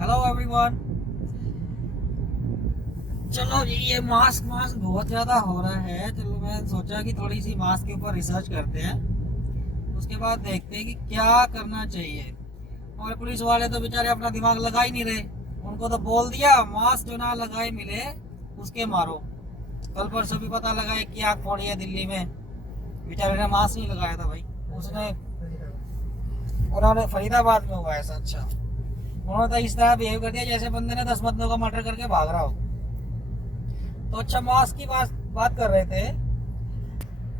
Hello everyone. चलो जी, ये mask बहुत ज़्यादा हो रहा है। चलो मैं सोचा कि थोड़ी सी मास्क के ऊपर रिसर्च करते हैं, उसके बाद देखते हैं कि क्या करना चाहिए। और पुलिस वाले तो बेचारे अपना दिमाग लगा ही नहीं रहे। उनको तो बोल दिया मास्क जो ना लगाए मिले उसके मारो। कल परसों भी पता लगा है कि आग फोड़ी है दिल्ली में, बेचारे ने मास्क नहीं लगाया था भाई। उसने उन्होंने फरीदाबाद में हुआ ऐसा। अच्छा, उन्होंने तो इस तरह बिहेव कर दिया जैसे बंदे ने 10 बंदों का मर्डर करके भाग रहा हो। तो अच्छा, मास्क की बात कर रहे थे।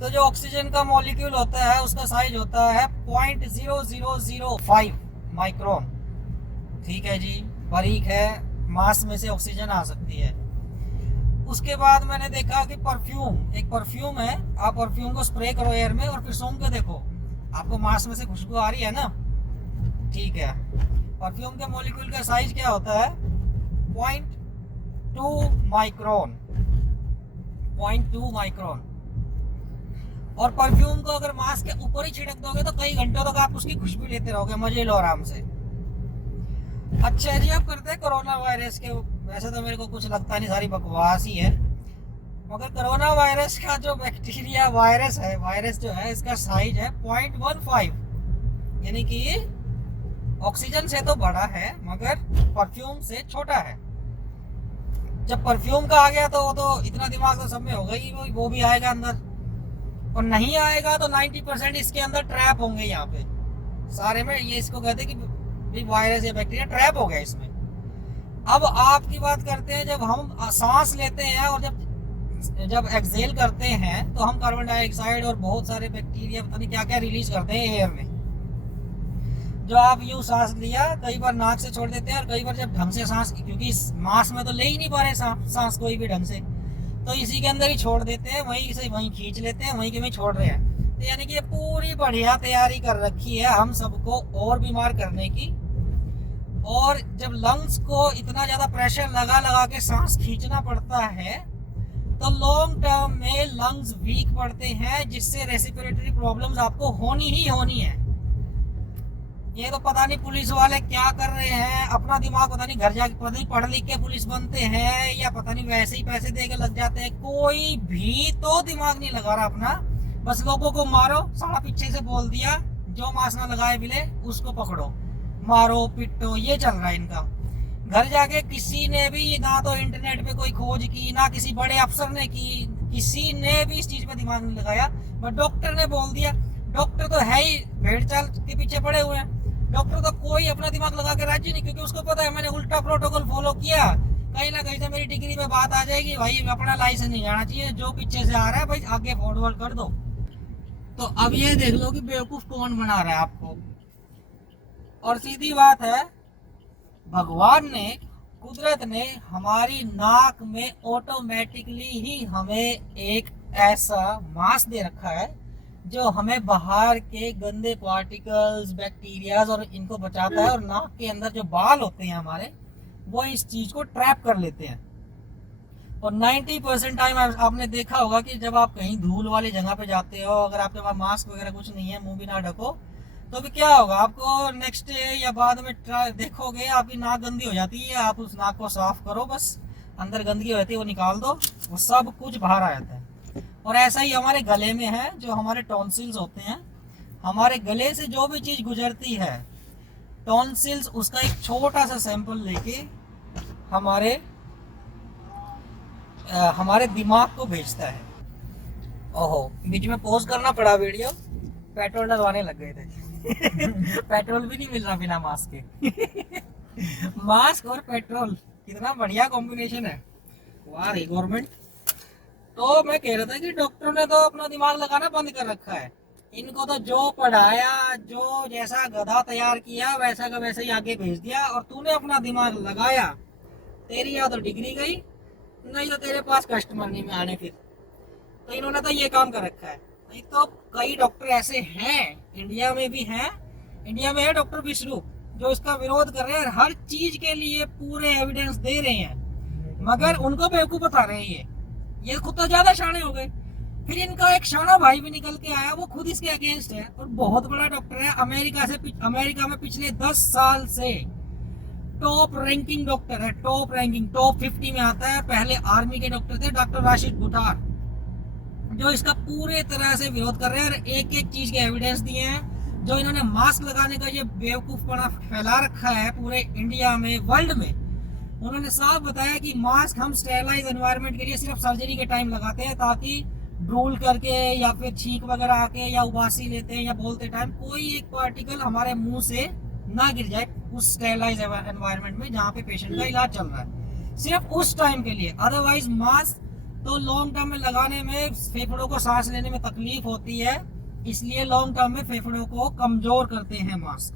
तो जो ऑक्सीजन का मॉलिक्यूल होता है उसका साइज होता है 0.0005 माइक्रोन। ठीक है जी, बारीक है। मास्क में से ऑक्सीजन आ सकती है। उसके बाद मैंने देखा कि एक परफ्यूम है। आप परफ्यूम को स्प्रे करो एयर में और फिर सूंघ के देखो, आपको मास्क में से खुशबू आ रही है ना। ठीक है, परफ्यूम के मॉलिक्यूल का साइज क्या होता है? 0.2 माइक्रोन। 0.2 माइक्रोन। और परफ्यूम को अगर मास्क के ऊपर ही छिड़क दोगे तो कई घंटों तक आप उसकी खुशबू लेते रहोगे, मजे लो आराम से। अच्छा जी, अब करते हैं कोरोना वायरस के। वैसे तो मेरे को कुछ लगता नहीं, सारी बकवास ही है। मगर कोरोना वायरस का जो बैक्टीरिया वायरस जो है, इसका साइज है 0.15, यानी कि ऑक्सीजन से तो बड़ा है मगर परफ्यूम से छोटा है। जब परफ्यूम का आ गया तो वो तो इतना दिमाग तो सब में होगा ही, वो भी आएगा अंदर। और नहीं आएगा तो 90% इसके अंदर ट्रैप होंगे यहाँ पे सारे में। ये इसको कहते हैं कि वायरस या बैक्टीरिया ट्रैप हो गया इसमें। अब आपकी बात करते हैं, जब हम सांस लेते हैं और जब एक्सहेल करते हैं तो हम कार्बन डाइऑक्साइड और बहुत सारे बैक्टीरिया पता नहीं क्या क्या रिलीज करते हैं एयर में। जो आप यूं सांस लिया, कई बार नाक से छोड़ देते हैं और कई बार जब ढंग से सांस, क्योंकि मास्क में तो ले ही नहीं पा रहे सांस कोई भी ढंग से, तो इसी के अंदर ही छोड़ देते हैं, वहीं से वहीं खींच लेते हैं, वहीं के वहीं छोड़ रहे हैं। तो यानी कि ये पूरी बढ़िया तैयारी कर रखी है हम सबको और बीमार करने की। और जब लंग्स को इतना ज्यादा प्रेशर लगा लगा के सांस खींचना पड़ता है तो लॉन्ग टर्म में लंग्स वीक पड़ते हैं, जिससे रेस्पिरेटरी प्रॉब्लम्स आपको होनी ही होनी है। ये तो पता नहीं पुलिस वाले क्या कर रहे हैं, अपना दिमाग पता नहीं घर जाके पता नहीं पढ़ लिख के पुलिस बनते हैं या पता नहीं वैसे ही पैसे दे के लग जाते हैं। कोई भी तो दिमाग नहीं लगा रहा अपना, बस लोगों को मारो। सारा पीछे से बोल दिया जो मास्क ना लगाए मिले उसको पकड़ो, मारो पिटो, ये चल रहा है इनका। घर जाके किसी ने भी ना तो इंटरनेट पे कोई खोज की, ना किसी बड़े अफसर ने की, किसी ने भी इस चीज पे दिमाग नहीं लगाया। बट डॉक्टर ने बोल दिया। डॉक्टर तो है ही भेड़ चाल के पीछे पड़े हुए हैं। डॉक्टर तो कोई अपना दिमाग लगा के राजी नहीं, क्योंकि उसको पता है मैंने उल्टा प्रोटोकॉल फॉलो किया, कहीं ना कहीं से मेरी डिग्री में बात आ जाएगी। भाई अपना लाइसेंस नहीं जाना चाहिए, जो पीछे से आ रहा है भाई आगे फॉरवर्ड कर दो। तो अब ये देख लो कि बेवकूफ कौन बना रहा है आपको। और सीधी बात है, भगवान ने, कुदरत ने हमारी नाक में ऑटोमेटिकली ही हमें एक ऐसा मास्क दे रखा है जो हमें बाहर के गंदे पार्टिकल्स, बैक्टीरियाज और इनको बचाता है। और नाक के अंदर जो बाल होते हैं हमारे, वो इस चीज को ट्रैप कर लेते हैं। और 90% टाइम आपने देखा होगा कि जब आप कहीं धूल वाली जगह पे जाते हो, अगर आपके पास मास्क वगैरह कुछ नहीं है, मुंह भी ना ढको, तो भी क्या होगा, आपको नेक्स्ट डे या बाद में देखोगे आपकी नाक गंदी हो जाती है। आप उस नाक को साफ करो, बस अंदर गंदगी होती है वो निकाल दो, वो सब कुछ बाहर आ जाता है। और ऐसा ही हमारे गले में है, जो हमारे टॉन्सिल्स होते हैं, हमारे गले से जो भी चीज गुजरती है, टॉन्सिल्स उसका एक छोटा सा सैंपल लेके हमारे दिमाग को भेजता है। ओहो, बीच में पॉज करना पड़ा वीडियो, पेट्रोल डलवाने लग गए थे। पेट्रोल भी नहीं मिल रहा बिना मास्क के। मास्क और पेट्रोल कितना बढ़िया कॉम्बिनेशन है, वाह रे गवर्नमेंट। तो मैं कह रहा था कि डॉक्टरों ने तो अपना दिमाग लगाना बंद कर रखा है। इनको तो जो पढ़ाया, जो जैसा गधा तैयार किया वैसा का वैसा ही आगे भेज दिया। और तूने अपना दिमाग लगाया, तेरी या तो डिग्री गई, नहीं तो तेरे पास कस्टमर नहीं में आने फिर। तो इन्होंने तो ये काम कर रखा है। नहीं तो कई डॉक्टर ऐसे हैं, इंडिया में भी हैं। इंडिया में है डॉक्टर विष्णु, जो इसका विरोध कर रहे हैं, हर चीज के लिए पूरे एविडेंस दे रहे हैं, मगर उनको बेवकूफ बता रहे हैं। ये खुद तो ज्यादा शाणे हो गए। फिर इनका एक शाना भाई भी निकल के आया, वो खुद इसके अगेंस्ट है और बहुत बड़ा डॉक्टर है। अमेरिका में पिछले 10 साल से टॉप रैंकिंग डॉक्टर है, टॉप रैंकिंग, टॉप 50 में आता है। पहले आर्मी के डॉक्टर थे, डॉक्टर राशिद बुटार, जो इसका पूरे तरह से विरोध कर रहे हैं और एक एक चीज के एविडेंस दिए हैं। जो इन्होंने मास्क लगाने का ये बेवकूफपना फैला रखा है पूरे इंडिया में, वर्ल्ड में, उन्होंने साफ बताया कि मास्क हम स्टेरलाइज एनवायरनमेंट के लिए सिर्फ सर्जरी के टाइम लगाते हैं, ताकि ड्रूल करके या फिर छींक वगैरह आके या उबासी लेते हैं या बोलते टाइम कोई एक पार्टिकल हमारे मुंह से ना गिर जाए उस स्टेरलाइज एनवायरनमेंट में जहाँ पे पेशेंट का इलाज चल रहा है, सिर्फ उस टाइम के लिए। अदरवाइज मास्क तो लॉन्ग टर्म में लगाने में फेफड़ों को सांस लेने में तकलीफ होती है, इसलिए लॉन्ग टर्म में फेफड़ों को कमजोर करते हैं मास्क।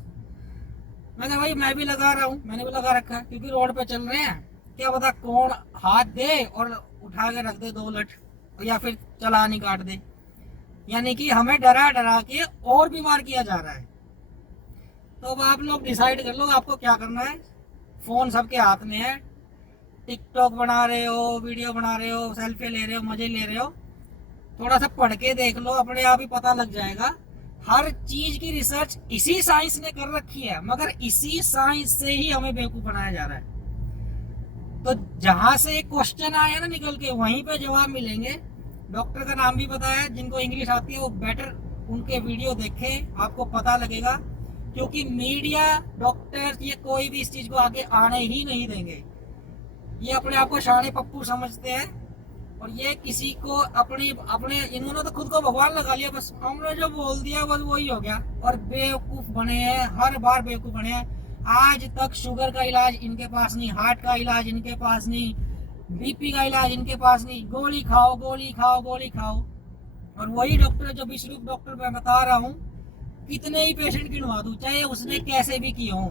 मैं कहा भाई मैं भी लगा रहा हूँ, मैंने भी लगा रखा है, क्योंकि रोड पे चल रहे हैं, क्या पता कौन हाथ दे और उठा के रख दे 2 लठ या फिर चालान ही काट दे। यानी कि हमें डरा डरा के और बीमार किया जा रहा है। तो अब आप लोग डिसाइड कर लो आपको क्या करना है। फोन सबके हाथ में है, टिकटॉक बना रहे हो, वीडियो बना रहे हो, सेल्फी ले रहे हो, मजे ले रहे हो, थोड़ा सा पढ़ के देख लो, अपने आप ही पता लग जाएगा। हर चीज की रिसर्च इसी साइंस ने कर रखी है, मगर इसी साइंस से ही हमें बेवकूफ बनाया जा रहा है। तो जहां से क्वेश्चन आया ना निकल के, वहीं पे जवाब मिलेंगे। डॉक्टर का नाम भी बताया, जिनको इंग्लिश आती है वो बेटर उनके वीडियो देखें, आपको पता लगेगा। क्योंकि मीडिया, डॉक्टर, ये कोई भी इस चीज को आगे आने ही नहीं देंगे। ये अपने आप को शाने पप्पू समझते हैं और ये किसी को अपने इन्होंने तो खुद को भगवान लगा लिया, बस हमने जो बोल दिया बस वही हो गया। और बेवकूफ बने हैं, हर बार बेवकूफ बने हैं। आज तक शुगर का इलाज इनके पास नहीं, हार्ट का इलाज इनके पास नहीं, बीपी का इलाज इनके पास नहीं। गोली खाओ, गोली खाओ, गोली खाओ। और वही डॉक्टर जो विश्वरूप डॉक्टर मैं बता रहा हूँ, कितने ही पेशेंट गिनवा दूं, चाहे उसने कैसे भी किए हों,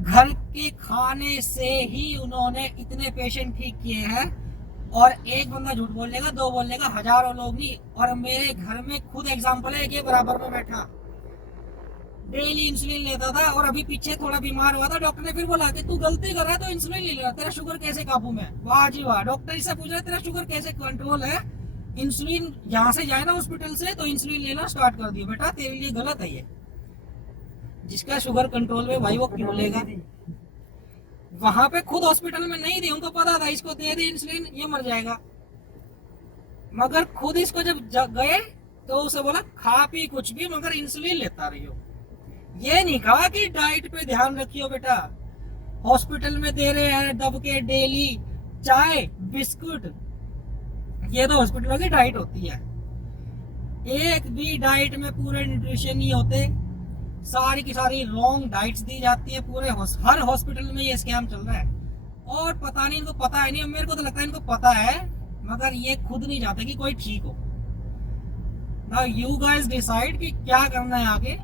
घर के खाने से ही उन्होंने इतने पेशेंट ठीक किए हैं। और एक बंदा झूठ बोल लेगा, 2 बोल लेगा, हजारों लोग नहीं। और मेरे घर में खुद एग्जांपल है, ये बराबर में बैठा डेली इंसुलिन लेता था और अभी पीछे थोड़ा बीमार हुआ था। डॉक्टर ने फिर बोला कि तू गलती कर रहा है तो इंसुलिन ले लेगा, तेरा शुगर कैसे काबू में। वाह जी वाह, डॉक्टर इससे पूछ रहा है तेरा शुगर कैसे कंट्रोल है। इंसुलिन यहाँ से जाए ना हॉस्पिटल से तो इंसुलिन लेना स्टार्ट कर दिया, बेटा तेरे लिए गलत है ये। जिसका शुगर कंट्रोल में भाई वो क्यों लेगा। वहां पे खुद हॉस्पिटल में नहीं दी, उनको पता था इसको दे दे इंसुलिन ये मर जाएगा, मगर खुद इसको जब गए तो उसे बोला खा पी कुछ भी मगर इंसुलिन लेता रहियो। ये नहीं कहा कि डाइट पे ध्यान रखियो बेटा। हॉस्पिटल में दे रहे हैं दब के डेली चाय बिस्कुट, ये तो हॉस्पिटलों की डाइट होती है। एक भी डाइट में पूरे न्यूट्रिशन नहीं होते, सारी की सारी रॉन्ग डाइट्स दी जाती है। पूरे हर हॉस्पिटल में ये स्कैम चल रहा है और पता नहीं इनको पता है नहीं। मेरे को तो लगता है इनको पता है मगर ये खुद नहीं चाहते कि कोई ठीक हो। नाउ यू गाइस डिसाइड कि क्या करना है आगे।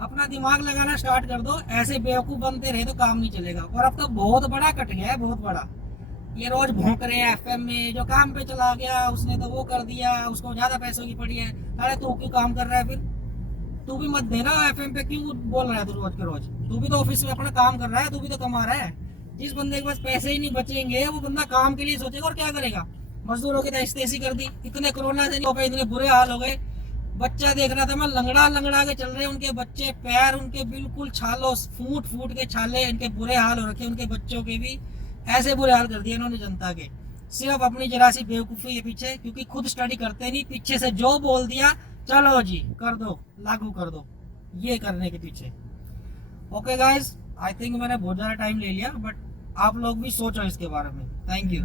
अपना दिमाग लगाना स्टार्ट कर दो, ऐसे बेवकूफ बनते रहे तो काम नहीं चलेगा। और अब तो बहुत बड़ा कट गया है, बहुत बड़ा। ये रोज भौंक रहे हैं एफएम में, जो काम पे चला गया उसने तो वो कर दिया, उसको ज्यादा पैसों की पड़ी है। अरे तू क्यों काम कर रहा है, फिर तू भी मत देना एफएम पे, क्यों बोल रहा है तू रोज के रोज। तू भी तो ऑफिस में अपना काम कर रहा है, तू भी तो कमा रहा है। जिस बंदे के पास पैसे ही नहीं बचेंगे वो बंदा काम के लिए सोचेगा और क्या करेगा। मजदूरों की तैसी कर दी, इतने कोरोना से नहीं हो गए, इतने बुरे हाल हो गए। बच्चा देख रहा था मैं, लंगड़ा के चल रहे उनके बच्चे, पैर उनके बिल्कुल छालो फूट के छाले, इनके बुरे हाल हो रखे। उनके बच्चों के भी ऐसे बुरे हाल कर दिए इन्होंने जनता के, सिर्फ अपनी जरा सी बेवकूफी के पीछे। क्योंकि खुद स्टडी करते नहीं, पीछे से जो बोल दिया चलो जी कर दो, लागू कर दो, ये करने के पीछे। ओके गाइस, आई थिंक मैंने बहुत ज्यादा टाइम ले लिया, बट आप लोग भी सोचो इसके बारे में। Thank you.